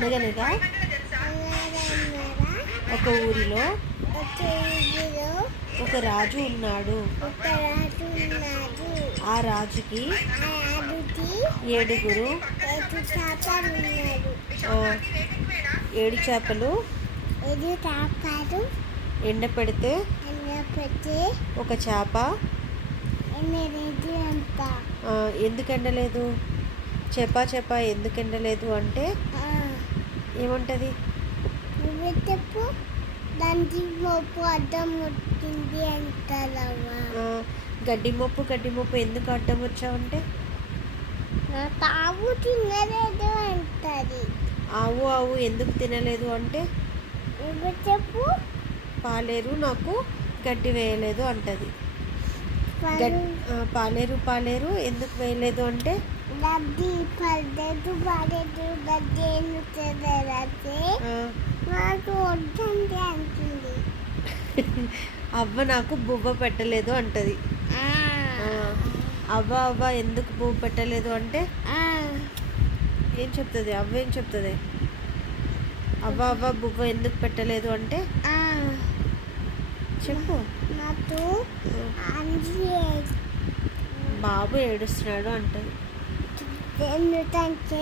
అనగనగా ఒక ఊరిలో ఒక రాజు ఉన్నాడు. ఆ రాజుకి ఏడుగురు 7 చేపలు ఎండ పెడితే ఒక చేప ఎందుకు ఎండలేదు? చెప్ప ఎందుకు ఎండలేదు అంటే ఏమంటది? చెప్పు. దానికి మోపు అడ్డం వచ్చింది అంటారమ్మా. గడ్డి మొప్పు ఎందుకు అడ్డం వచ్చావంటే ఆవు తినలేదు అంటది. ఆవు ఎందుకు తినలేదు అంటే చెప్పు. పాలేరు నాకు గడ్డి వేయలేదు అంటది. పాలేరు ఎందుకు వేయలేదు అంటే గడ్డి పడలేదు గడ్డి ఎందుకు నాకు వద్దండి అంటుంది. అవ్వ నాకు బువ్వ పెట్టలేదు అంటది. అవ్వ ఎందుకు బువ్వ పెట్టలేదు అంటే ఏం చెప్తుంది? అవ్వ ఏం చెప్తుంది? అవ్వ బువ్వ ఎందుకు పెట్టలేదు అంటే చెప్పు. నాకు బాబు ఏడుస్తున్నాడు అంటది. ఎందుకంటే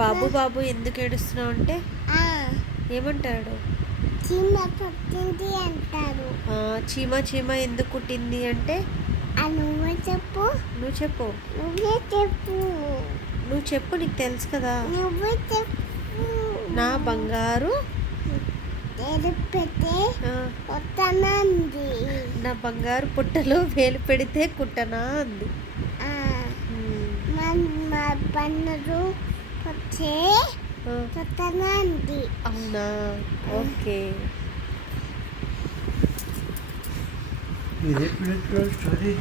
బాబు ఎందుకు ఏడుస్తున్నావు అంటే ఏమంటాడు? చీమ కుట్టింది అంటారు. చీమ ఎందుకు కుట్టింది అంటే నువ్వు చెప్పు. నువ్వు చెప్పు. నువ్వే చెప్పు. నువ్వు చెప్పు, నీకు తెలుసు కదా. నువ్వే చెప్పు. నా బంగారు పెడితే కొట్టనా అంది. నా బంగారు పుట్టలో వేలు పెడితే కుట్టనా అంది. మా పన్నులు వచ్చే కొట్టనా అంది. అవునా? ఓకే. ఇది స్టోరీ.